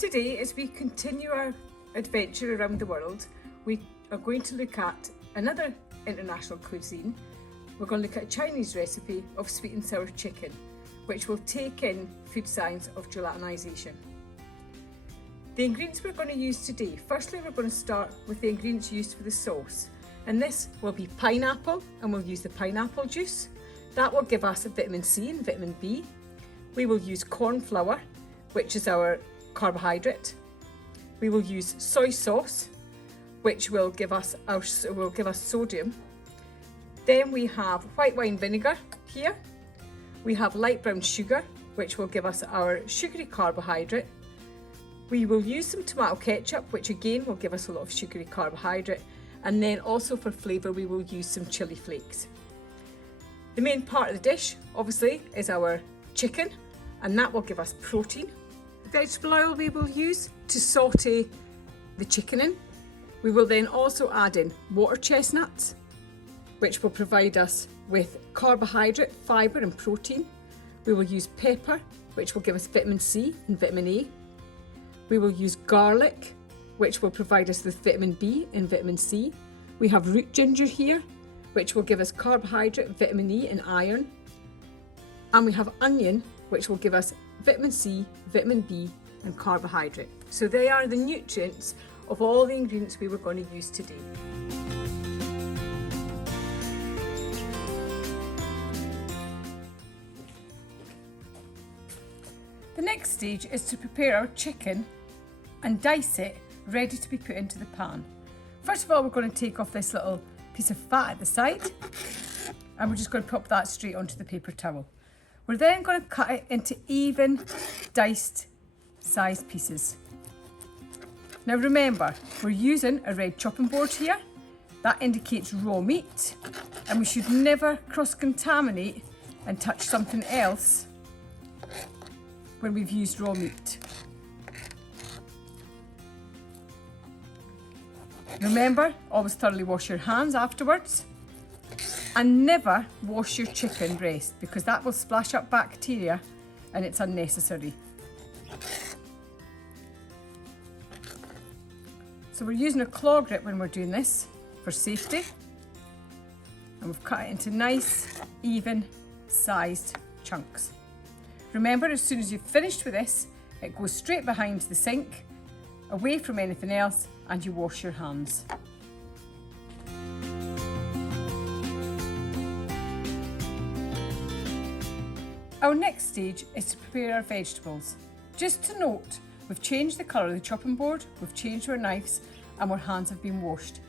Today, as we continue our adventure around the world, we are going to look at another international cuisine. We're going to look at a Chinese recipe of sweet and sour chicken, which will take in food science of gelatinisation. The ingredients we're going to use today, firstly we're going to start with the ingredients used for the sauce, and this will be pineapple, and we'll use the pineapple juice. That will give us vitamin C and vitamin B. We will use corn flour, which is our carbohydrate. We will use soy sauce, which will give us sodium. Then we have white wine vinegar here. We have light brown sugar, which will give us our sugary carbohydrate. We will use some tomato ketchup, which again will give us a lot of sugary carbohydrate. And then also for flavour, we will use some chilli flakes. The main part of the dish, obviously, is our chicken, and that will give us protein. The vegetable oil we will use to saute the chicken in. We will then also add in water chestnuts, which will provide us with carbohydrate, fibre and protein. We will use pepper, which will give us vitamin C and vitamin A. We will use garlic, which will provide us with vitamin B and vitamin C. We have root ginger here, which will give us carbohydrate, vitamin E and iron. And we have onion, which will give us vitamin C, vitamin B and carbohydrate. So they are the nutrients of all the ingredients we were going to use today. The next stage is to prepare our chicken and dice it, ready to be put into the pan. First of all, we're going to take off this little piece of fat at the side, and we're just going to pop that straight onto the paper towel. We're then going to cut it into even diced sized pieces. Now remember, we're using a red chopping board here. That indicates raw meat, and we should never cross-contaminate and touch something else when we've used raw meat. Remember, always thoroughly wash your hands afterwards, and never wash your chicken breast, because that will splash up bacteria and it's unnecessary. So we're using a claw grip when we're doing this for safety, and we've cut it into nice, even sized chunks. Remember, as soon as you've finished with this, it goes straight behind the sink, away from anything else, and you wash your hands. Our next stage is to prepare our vegetables. Just to note, we've changed the colour of the chopping board, we've changed our knives, and our hands have been washed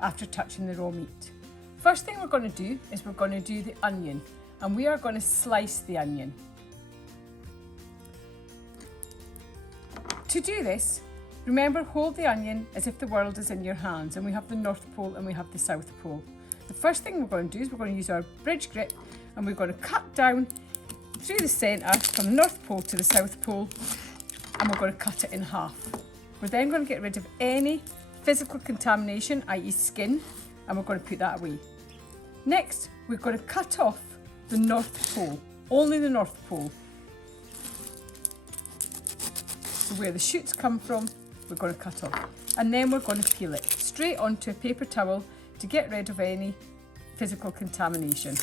after touching the raw meat. First thing we're going to do is we're going to do the onion, and we are going to slice the onion. To do this, remember, hold the onion as if the world is in your hands, and we have the North Pole and we have the South Pole. The first thing we're going to do is we're going to use our bridge grip, and we're going to cut down through the centre from the North Pole to the South Pole, and we're going to cut it in half. We're then going to get rid of any physical contamination, i.e. skin, and we're going to put that away. Next, we're going to cut off the North Pole, only the North Pole. So where the shoots come from, we're going to cut off. And then we're going to peel it straight onto a paper towel to get rid of any physical contamination.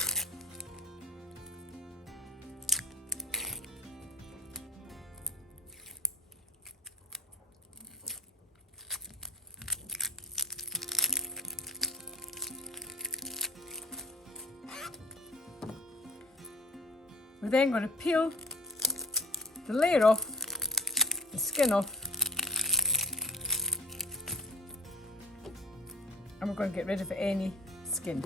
We're then going to peel the layer off, the skin off, and we're going to get rid of any skin.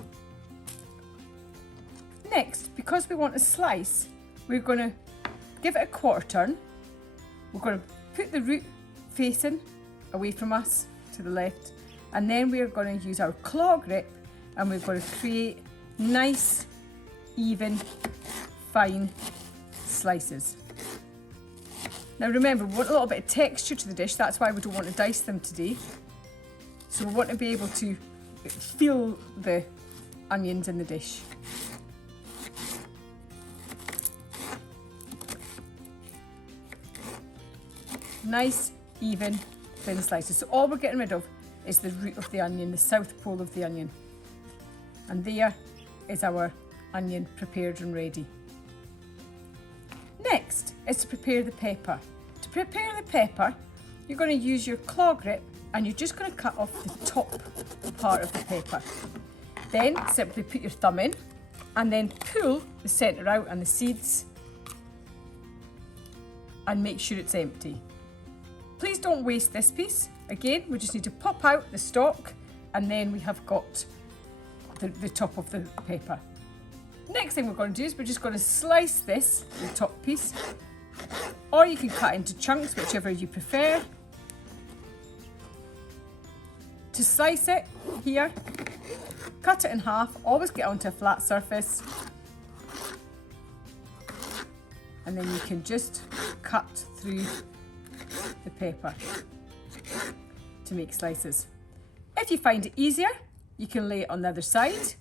Next, because we want a slice, we're going to give it a quarter turn. We're going to put the root facing away from us to the left, and then we are going to use our claw grip, and we're going to create nice, even, fine slices. Now remember, we want a little bit of texture to the dish, that's why we don't want to dice them today. So we want to be able to feel the onions in the dish. Nice, even thin slices. So all we're getting rid of is the root of the onion, the south pole of the onion. And there is our onion prepared and ready. Next is to prepare the pepper. To prepare the pepper, you're going to use your claw grip and you're just going to cut off the top part of the pepper. Then simply put your thumb in and then pull the centre out and the seeds and make sure it's empty. Please don't waste this piece. Again, we just need to pop out the stalk and then we have got the top of the pepper. Next thing we're going to do is we're just going to slice this, the top piece, or you can cut into chunks, whichever you prefer. To slice it here, cut it in half, always get onto a flat surface, and then you can just cut through the pepper to make slices. If you find it easier, you can lay it on the other side.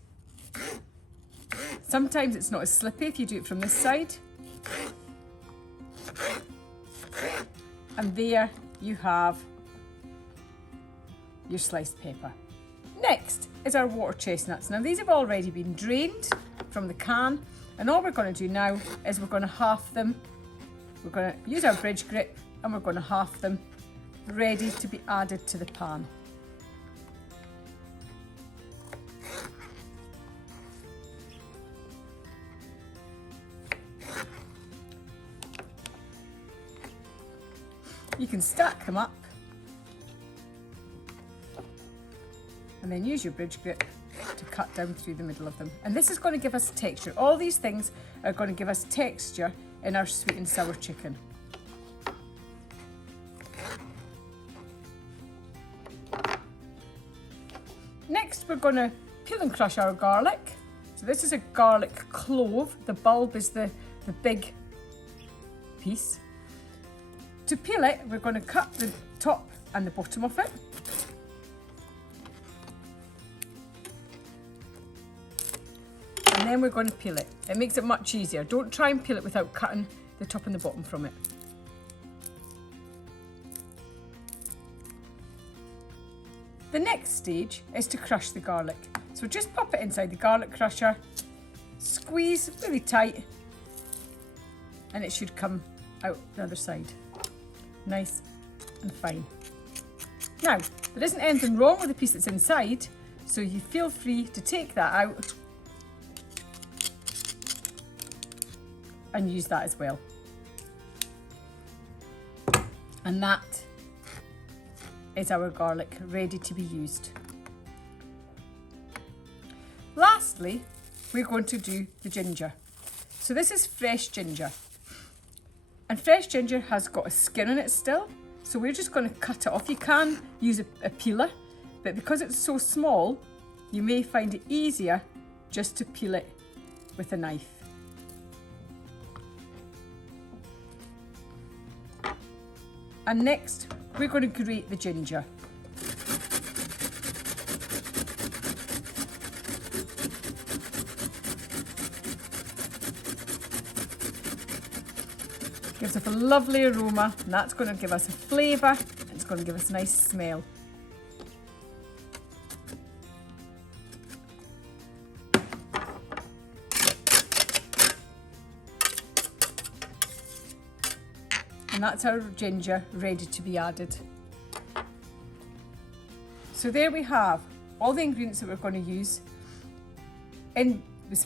Sometimes it's not as slippy if you do it from this side. And there you have your sliced pepper. Next is our water chestnuts. Now these have already been drained from the can, and all we're going to do now is we're going to half them. We're going to use our bridge grip and we're going to half them, ready to be added to the pan. You can stack them up and then use your bridge grip to cut down through the middle of them. And this is going to give us texture. All these things are going to give us texture in our sweet and sour chicken. Next, we're going to peel and crush our garlic. So this is a garlic clove. The bulb is the big piece. To peel it, we're going to cut the top and the bottom of it. And then we're going to peel it. It makes it much easier. Don't try and peel it without cutting the top and the bottom from it. The next stage is to crush the garlic. So just pop it inside the garlic crusher, squeeze really tight, and it should come out the other side. Nice and fine. Now, there isn't anything wrong with the piece that's inside, so you feel free to take that out and use that as well. And that is our garlic ready to be used. Lastly, we're going to do the ginger. So this is fresh ginger. And fresh ginger has got a skin on it still, so we're just going to cut it off. You can use a peeler, but because it's so small, you may find it easier just to peel it with a knife. And next, we're going to grate the ginger. Gives us a lovely aroma, and that's going to give us a flavour, and it's going to give us a nice smell. And that's our ginger ready to be added. So there we have all the ingredients that we're going to use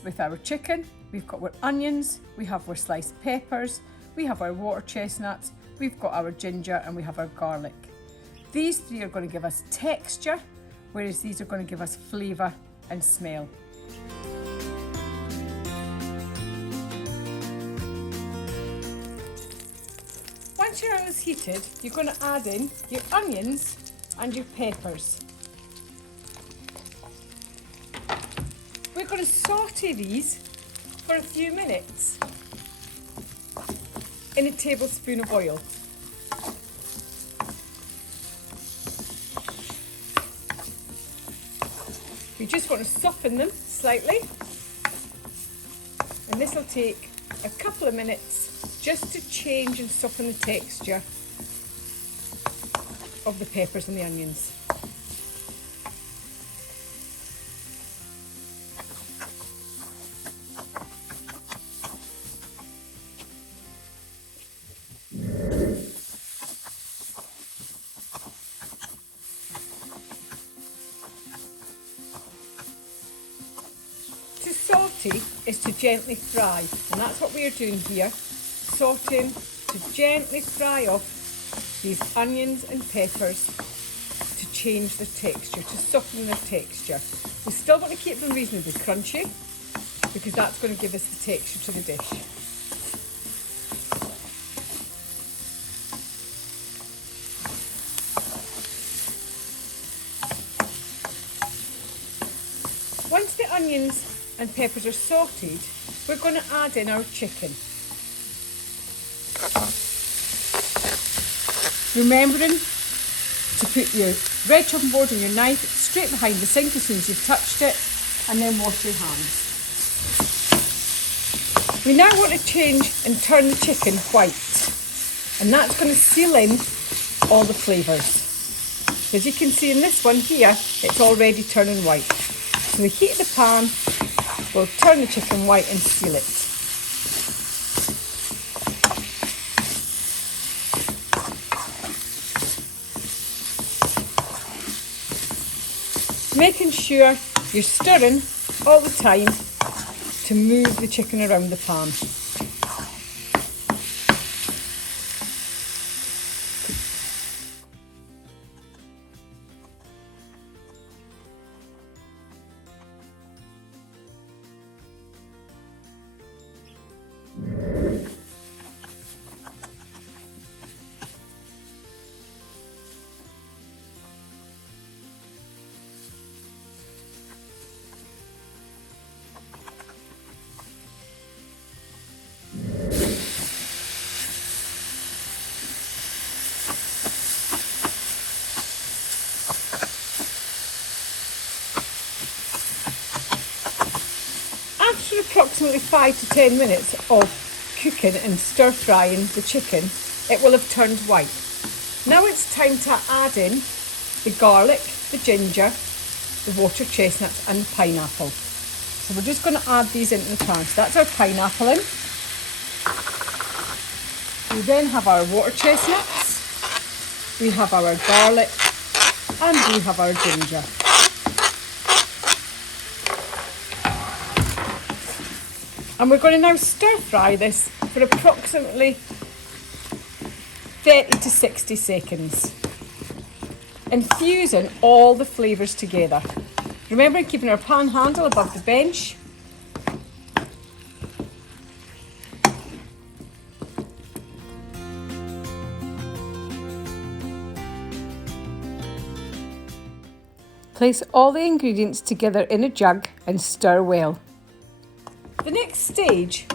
with our chicken. We've got our onions, we have our sliced peppers, we have our water chestnuts, we've got our ginger, and we have our garlic. These three are going to give us texture, whereas these are going to give us flavour and smell. Once your oil is heated, you're going to add in your onions and your peppers. We're going to saute these for a few minutes in a tablespoon of oil. We're just going to soften them slightly, and this will take a couple of minutes just to change and soften the texture. of the peppers and the onions. To saute is to gently fry, and that's what we are doing here, sauteing to gently fry off these onions and peppers to change their texture, to soften their texture. We still want to keep them reasonably crunchy because that's going to give us the texture to the dish. Once the onions and peppers are sauteed, we're going to add in our chicken. Remembering to put your red chopping board and your knife straight behind the sink as soon as you've touched it, and then wash your hands. We now want to change and turn the chicken white, and that's going to seal in all the flavours. As you can see in this one here, it's already turning white. So the heat of the pan will turn the chicken white and seal it. Making sure you're stirring all the time to move the chicken around the pan. After approximately 5 to 10 minutes of cooking and stir frying the chicken, it will have turned white. Now it's time to add in the garlic, the ginger, the water chestnuts and the pineapple. So we're just going to add these into the pan. So that's our pineapple in. We then have our water chestnuts, we have our garlic and we have our ginger. And we're going to now stir fry this for approximately 30 to 60 seconds, infusing all the flavours together. Remember, keeping our pan handle above the bench. Place all the ingredients together in a jug and stir well. The next stage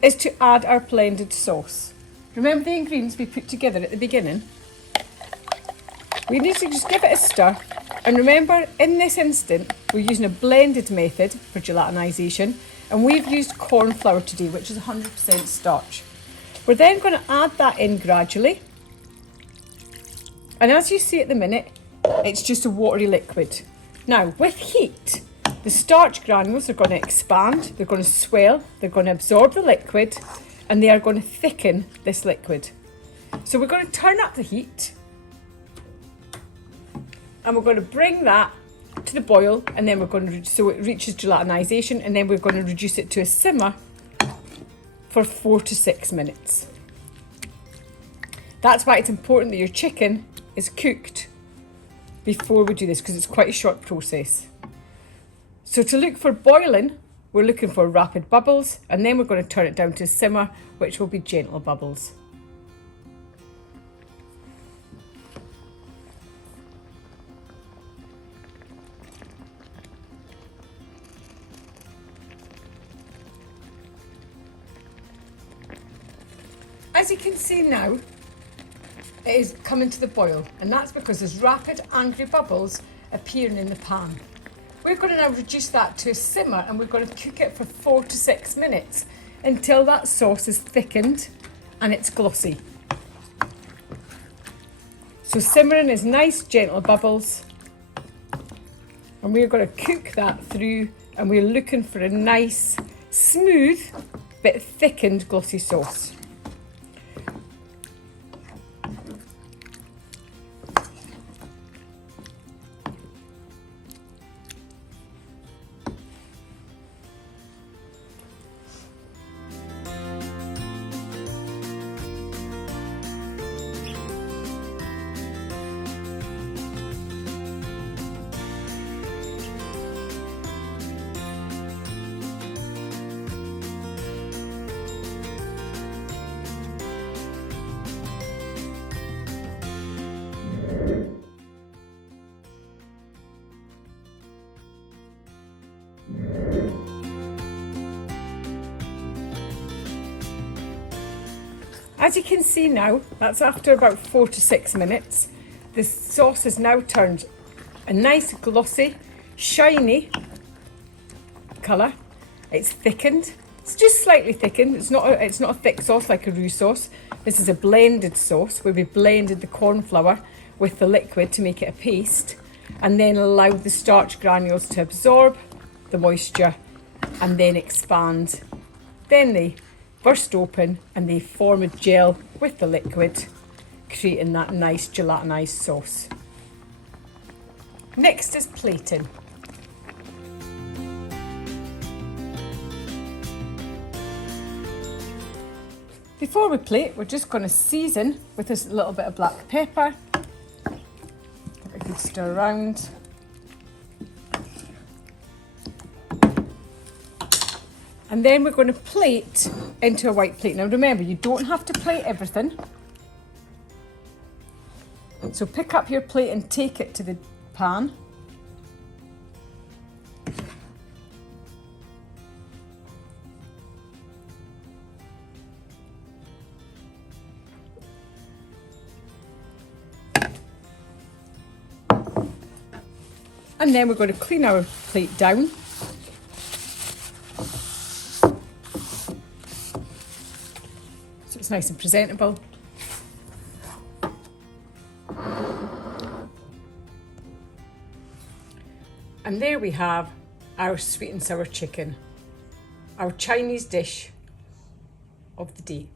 is to add our blended sauce. Remember the ingredients we put together at the beginning? We need to just give it a stir, and remember in this instant we're using a blended method for gelatinisation, and we've used corn flour today, which is 100% starch. We're then going to add that in gradually, and as you see at the minute, it's just a watery liquid. Now with heat, the starch granules are going to expand, they're going to swell, they're going to absorb the liquid, and they are going to thicken this liquid. So we're going to turn up the heat, and we're going to bring that to the boil, and then we're going to, so it reaches gelatinisation, and then we're going to reduce it to a simmer for 4 to 6 minutes. That's why it's important that your chicken is cooked before we do this, because it's quite a short process. So to look for boiling, we're looking for rapid bubbles, and then we're going to turn it down to a simmer, which will be gentle bubbles. As you can see now, it is coming to the boil, and that's because there's rapid angry bubbles appearing in the pan. We're going to now reduce that to a simmer, and we're going to cook it for 4 to 6 minutes until that sauce is thickened and it's glossy. So simmering is nice, gentle bubbles. And we're going to cook that through, and we're looking for a nice, smooth, but thickened glossy sauce. As you can see now, that's after about 4 to 6 minutes. The sauce has now turned a nice glossy, shiny colour. It's thickened. It's just slightly thickened. It's not a thick sauce like a roux sauce. This is a blended sauce where we blended the corn flour with the liquid to make it a paste, and then allowed the starch granules to absorb the moisture and then expand. Then they burst open and they form a gel with the liquid, creating that nice gelatinised sauce. Next is plating. Before we plate, we're just going to season with a little bit of black pepper. Give it a good stir around. And then we're going to plate into a white plate. Now remember, you don't have to plate everything. So pick up your plate and take it to the pan. And then we're going to clean our plate down. So it's nice and presentable. And there we have our sweet and sour chicken, our Chinese dish of the day.